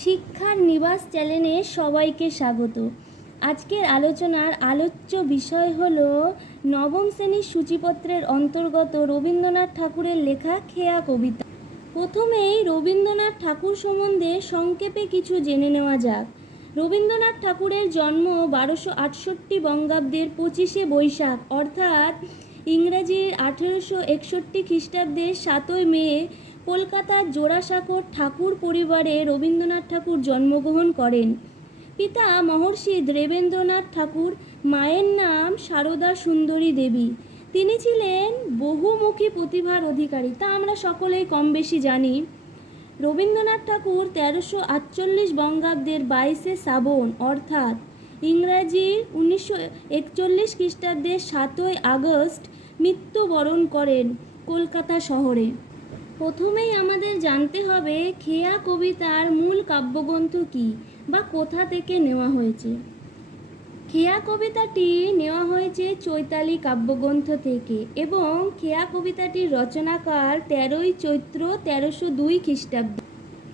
শিক্ষার নিবাস চ্যানেলে সবাইকে স্বাগত। আজকের আলোচনার আলোচ্য বিষয় হলো নবম শ্রেণীর সূচিপত্রের অন্তর্গত রবীন্দ্রনাথ ঠাকুরের লেখা খেয়া কবিতা। প্রথমেই রবীন্দ্রনাথ ঠাকুর সম্বন্ধে সংক্ষেপে কিছু জেনে নেওয়া যাক। রবীন্দ্রনাথ ঠাকুরের জন্ম 1268 বঙ্গাব্দের 25শে বৈশাখ অর্থাৎ ইংরেজির 1861 খ্রিস্টাব্দের 7ই মে কলকাতার জোড়াসাঁকোর ঠাকুর পরিবারে রবীন্দ্রনাথ ঠাকুর জন্মগ্রহণ করেন। পিতা মহর্ষি দেবেন্দ্রনাথ ঠাকুর, মায়ের নাম সারদা সুন্দরী দেবী। তিনি ছিলেন বহুমুখী প্রতিভার অধিকারী, তা আমরা সকলেই কম বেশি জানি। রবীন্দ্রনাথ ঠাকুর 1348 বঙ্গাব্দের 22শে শ্রাবণ অর্থাৎ ইংরাজির 1941 খ্রিস্টাব্দের 7ই আগস্ট মৃত্যুবরণ করেন কলকাতা শহরে। প্রথমেই আমাদের জানতে হবে খেয়া কবিতার মূল কাব্যগ্রন্থ কী বা কোথা থেকে নেওয়া হয়েছে। খেয়া কবিতাটি নেওয়া হয়েছে চৈতালি কাব্যগ্রন্থ থেকে এবং খেয়া কবিতাটির রচনাকাল 13ই চৈত্র 1302 খ্রিস্টাব্দ।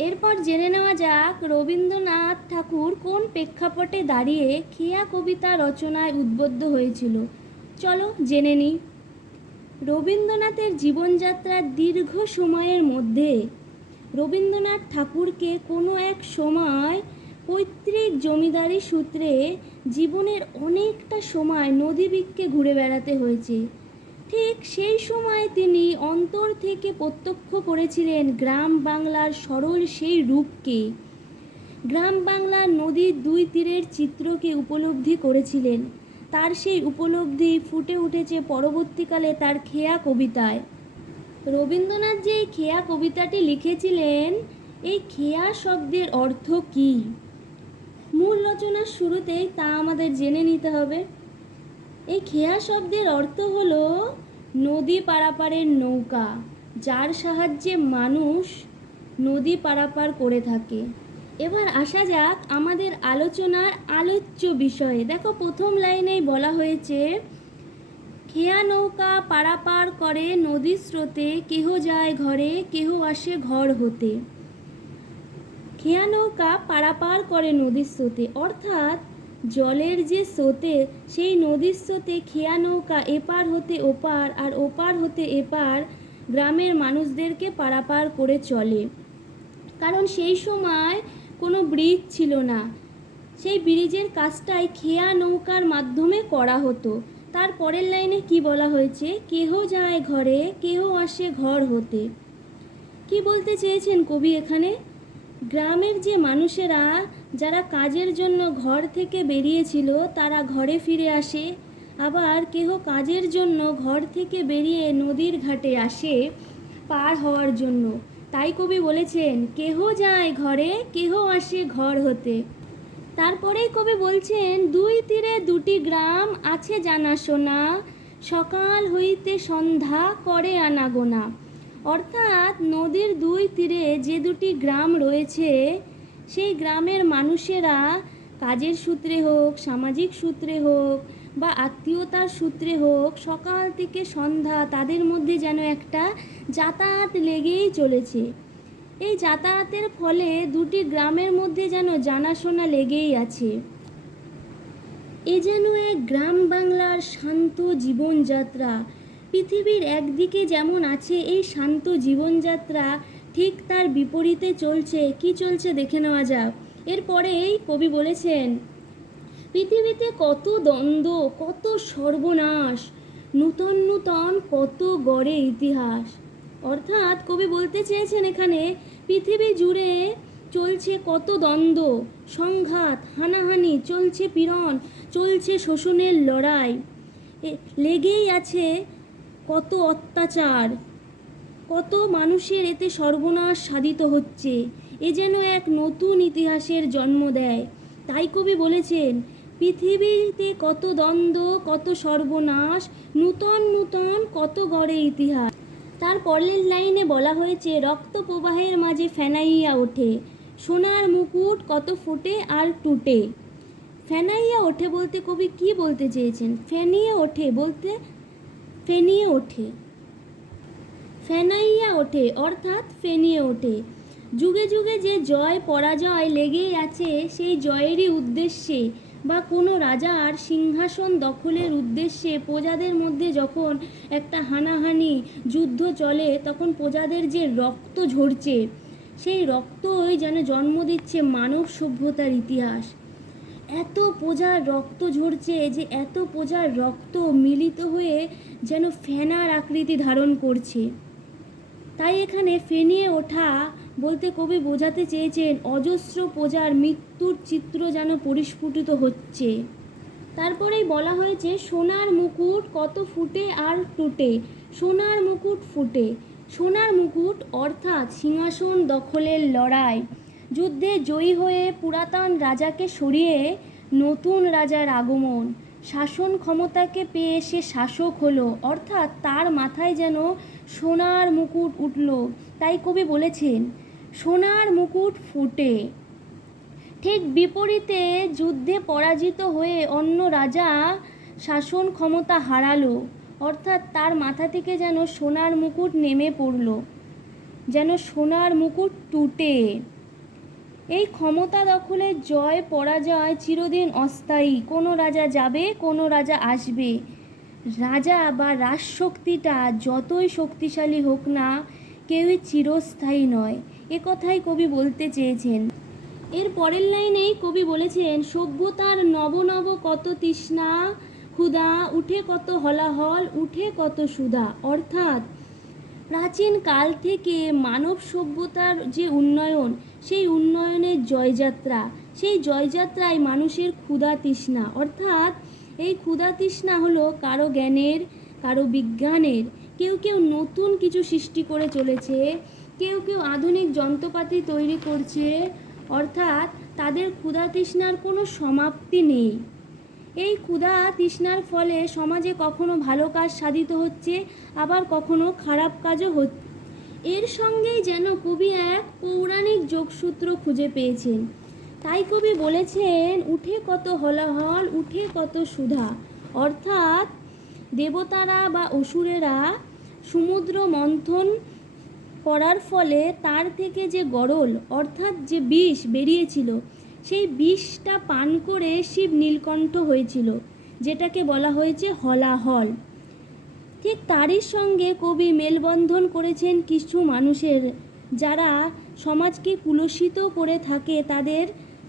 এরপর জেনে নেওয়া যাক রবীন্দ্রনাথ ঠাকুর কোন প্রেক্ষাপটে দাঁড়িয়ে খেয়া কবিতা রচনায় উদ্বুদ্ধ হয়েছিল। চলো জেনে নিই। রবীন্দ্রনাথের জীবনযাত্রার দীর্ঘ সময়ের মধ্যে রবীন্দ্রনাথ ঠাকুরকে কোনো এক সময় পৈতৃক জমিদারি সূত্রে জীবনের অনেকটা সময় নদীবৃক্ষে ঘুরে বেড়াতে হয়েছে। ঠিক সেই সময় তিনি অন্তর থেকে প্রত্যক্ষ করেছিলেন গ্রাম বাংলার সরল সেই রূপকে, গ্রাম বাংলার নদীর দুই তীরের চিত্রকে উপলব্ধি করেছিলেন। তার সেই উপলব্ধি ফুটে উঠেছে পরবর্তীকালে তার খেয়া কবিতায়। রবীন্দ্রনাথ যে এই খেয়া কবিতাটি লিখেছিলেন, এই খেয়া শব্দের অর্থ কী মূল রচনার শুরুতেই তা আমাদের জেনে নিতে হবে। এই খেয়া শব্দের অর্থ হলো নদী পারাপারের নৌকা, যার সাহায্যে মানুষ নদী পারাপার করে থাকে। এবার আসা যাক আমাদের আলোচনার আলোচ্য বিষয়ে। দেখো প্রথম লাইনেই বলা হয়েছে খেয়া নৌকা পারাপার করে নদীর স্রোতে, কেহ যায় ঘরে কেহ আসে ঘর হতে। খেয়া নৌকা পারাপার করে নদীর স্রোতে অর্থাৎ জলের যে স্রোতে, সেই নদীর স্রোতে খেয়া নৌকা এপার হতে ওপার আর ওপার হতে এপার গ্রামের মানুষদেরকে পারাপার করে চলে। কারণ সেই সময় কোনো ব্রিজ ছিল না, সেই ব্রিজের কাজটাই খেয়া নৌকার মাধ্যমে করা হতো। তার পরের লাইনে কি বলা হয়েছে, কেহ যায় ঘরে কেহ আসে ঘর হতে। কি বলতে চেয়েছেন কবি এখানে? গ্রামের যে মানুষেরা যারা কাজের জন্য ঘর থেকে বেরিয়েছিল তারা ঘরে ফিরে আসে, আবার কেহ কাজের জন্য ঘর থেকে বেরিয়ে নদীর ঘাটে আসে পার হওয়ার জন্য। তাই কবি বলেছেন কেহ যায় ঘরে কেহ আসে ঘর হতে। তারপরেই কবি বলছেন দুই তীরে দুটি গ্রাম আছে জানাশোনা, সকাল হইতে সন্ধ্যা করে আনাগোনা। অর্থাৎ নদীর দুই তীরে যে দুটি গ্রাম রয়েছে, সেই গ্রামের মানুষেরা কাজের সূত্রে হোক, সামাজিক সূত্রে হোক বা আত্মীয়তার সূত্রে হোক, সকাল থেকে সন্ধ্যা তাদের মধ্যে যেন একটা যাতায়াত লেগেই চলেছে। এই যাতায়াতের ফলে দুটি গ্রামের মধ্যে যেন জানাশোনা লেগেই আছে। এ যেন এক গ্রাম বাংলার শান্ত জীবনযাত্রা। পৃথিবীর একদিকে যেমন আছে এই শান্ত জীবনযাত্রা, ঠিক তার বিপরীতে চলছে। কি চলছে দেখে নেওয়া যাক। এরপরেই কবি বলেছেন পৃথিবীতে কত দ্বন্দ্ব, কত সর্বনাশ, নূতন নূতন কত গড়ে ইতিহাস। অর্থাৎ কবি বলতে চেয়েছেন এখানে পৃথিবী জুড়ে চলছে কত দ্বন্দ্ব, সংঘাত, হানাহানি, চলছে পীড়ন, চলছে শোষণের লড়াই, লেগেই আছে কত অত্যাচার, কত মানুষের এতে সর্বনাশ সাধিত হচ্ছে। এ যেন এক নতুন ইতিহাসের জন্ম দেয়। তাই কবি বলেছেন পৃথিবীতে কত দ্বন্দ্ব, কত সর্বনাশ, নূতন নূতন কত গড়ে ইতিহাস। তার পরের লাইনে বলা হয়েছে রক্ত প্রবাহের মাঝে ফেনাইয়া ওঠে, সোনার মুকুট কত ফোটে আর টুটে। ফেনাইয়া ওঠে বলতে কবি কি বলতে চেয়েছেন? ফেনিয়ে ওঠে বলতে ফেনিয়ে ওঠে, ফেনাইয়া ওঠে অর্থাৎ ফেনিয়ে ওঠে। যুগে যুগে যে জয় পরাজয় লেগেই আছে, সেই জয়েরই উদ্দেশ্যে বা কোনো রাজার সিংহাসন দখলের উদ্দেশ্যে প্রজাদের মধ্যে যখন একটা হানাহানি যুদ্ধ চলে, তখন প্রজাদের যে রক্ত ঝরছে, সেই রক্তই যেন জন্ম দিচ্ছে মানব সভ্যতার ইতিহাস। এত প্রজার রক্ত ঝরছে যে এত প্রজার রক্ত মিলিত হয়ে যেন ফেনার আকৃতি ধারণ করছে। তাই এখানে ফেনিয়ে ওঠা বলতে কবি বোঝাতে চেয়েছেন অজস্র প্রজার মৃত্যুর চিত্র যেন পরিস্ফুটিত হচ্ছে। তারপরেই বলা হয়েছে সোনার মুকুট কত ফুটে আর টুটে, সোনার মুকুট ফুটে। সোনার মুকুট অর্থাৎ সিংহাসন দখলের লড়াই, যুদ্ধে জয়ী হয়ে পুরাতন রাজাকে সরিয়ে নতুন রাজার আগমন, শাসন ক্ষমতাকে পেয়ে সে শাসক হলো, অর্থাৎ তার মাথায় যেন সোনার মুকুট উঠল। তাই কবি বলেছেন সোনার মুকুট ফুটে। ঠিক বিপরীতে যুদ্ধে পরাজিত হয়ে অন্য রাজা শাসন ক্ষমতা হারালো, অর্থাৎ তার মাথা থেকে যেন সোনার মুকুট নেমে পড়ল, যেন সোনার মুকুট টুটে। এই ক্ষমতা দখলের জয় পরাজয় চিরদিন অস্থায়ী, কোনো রাজা যাবে কোনো রাজা আসবে। রাজা বা রাজশক্তিটা যতই শক্তিশালী হোক না, কেউই চিরস্থায়ী নয়, এ কথাই কবি বলতে চেয়েছেন। এর পরের লাইনেই কবি বলেছেন সভ্যতার নব নব কত তৃষ্ণা ক্ষুধা, উঠে কত হলাহল উঠে কত সুধা। অর্থাৎ প্রাচীন কাল থেকে মানব সভ্যতার যে উন্নয়ন, সেই উন্নয়নের জয়যাত্রা, সেই জয়যাত্রায় মানুষের ক্ষুধা তৃষ্ণা, অর্থাৎ এই ক্ষুধা তৃষ্ণা হলো কারো জ্ঞানের, কারো বিজ্ঞানের, কেউ কেউ নতুন কিছু সৃষ্টি করে চলেছে, কেউ কেউ আধুনিক যন্ত্রপাতি তৈরি করছে, অর্থাৎ তাদের ক্ষুধা তৃষ্ণার কোনো সমাপ্তি নেই। এই ক্ষুধা তৃষ্ণার ফলে সমাজে কখনো ভালো কাজ সাধিত হচ্ছে, আবার কখনো খারাপ কাজও হচ্ছে। এর সঙ্গেই যেন কবি এক পৌরাণিক যোগসূত্র খুঁজে পেয়েছেন। তাই কবি বলেছেন উঠে কত হলাহল উঠে কত সুধা। অর্থাৎ দেবতারা বা অসুরেরা সমুদ্র মন্থন করার ফলে তার থেকে যে গরল অর্থাৎ যে বিষ বেরিয়েছিল, সেই বিষটা পান করে শিব নীলকণ্ঠ হয়েছিল, যেটাকে বলা হয়েছে হলাহল। ঠিক তারই সঙ্গে কবি মেলবন্ধন করেছেন কিছু মানুষের, যারা সমাজকে কুলসিত করে থাকে তাদের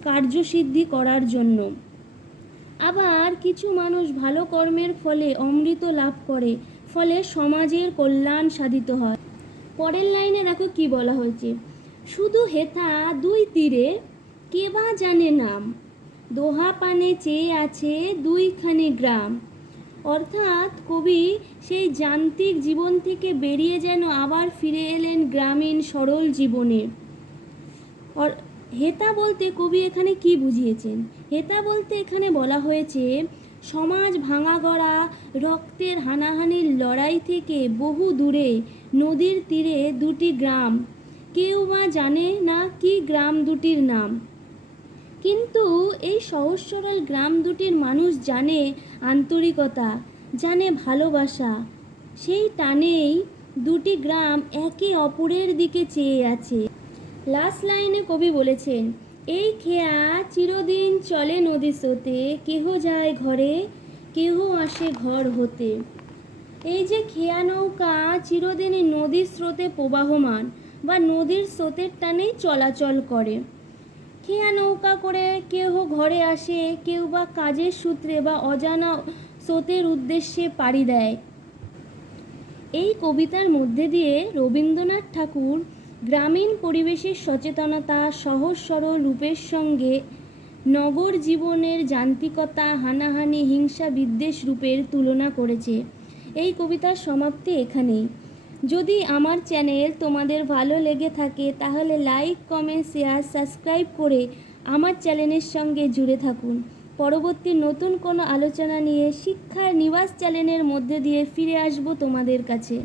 কার্যসিদ্ধি করার জন্য। আবার কিছু মানুষ ভালো কর্মের ফলে অমৃত লাভ করে, ফলে সমাজের কল্যাণ সাধিত হয়। পরের লাইনে দেখো কি বলা হয়েছে, শুধু হেথা দুই তীরে কে বা জানে নাম, দোহা পানে চেয়ে আছে দুইখানি গ্রাম। অর্থাৎ কবি সেই যান্ত্রিক জীবন থেকে বেরিয়ে যেন আবার ফিরে এলেন গ্রামীণ সরল জীবনে। হেতা বলতে কবি এখানে কি বুঝিয়েছেন? হেতা বলতে এখানে বলা হয়েছে সমাজ ভাঙা গড়া রক্তের হানাহানির লড়াই থেকে বহু দূরে নদীর তীরে দুটি গ্রাম, কেউ বা জানে না কি গ্রাম দুটির নাম, কিন্তু এই সহজ সরল গ্রাম দুটির মানুষ জানে আন্তরিকতা, জানে ভালোবাসা। সেই টানেই দুটি গ্রাম একে অপরের দিকে চেয়ে আছে। লাস্ট লাইনে কবি বলেছেন এই খেয়া চিরদিন চলে নদী স্রোতে, কেহ যায় ঘরে কেহ আসে ঘর হতে। এই যে খেয়া নৌকা চিরদিনই নদীর স্রোতে প্রবাহমান বা নদীর স্রোতের টানেই চলাচল করে। খেয়া নৌকা করে কেউ ঘরে আসে, কেউ বা কাজের সূত্রে বা অজানা স্রোতের উদ্দেশ্যে পাড়ি দেয়। এই কবিতার মধ্যে দিয়ে রবীন্দ্রনাথ ঠাকুর গ্রামীণ পরিবেশের সচেতনতা সহজ সরল রূপের সঙ্গে নগর জীবনের যান্ত্রিকতা হানাহানি হিংসা বিদ্বেষ রূপের তুলনা করেছে। এই কবিতার সমাপ্তি এখানেই। যদি আমার চ্যানেল তোমাদের ভালো লেগে থাকে তাহলে লাইক কমেন্ট শেয়ার সাবস্ক্রাইব করে আমার চ্যানেলের সঙ্গে জুড়ে থাকুন। পরবর্তী নতুন কোনো আলোচনা নিয়ে শিক্ষার নিবাস চ্যানেলের মধ্যে দিয়ে ফিরে আসব তোমাদের কাছে।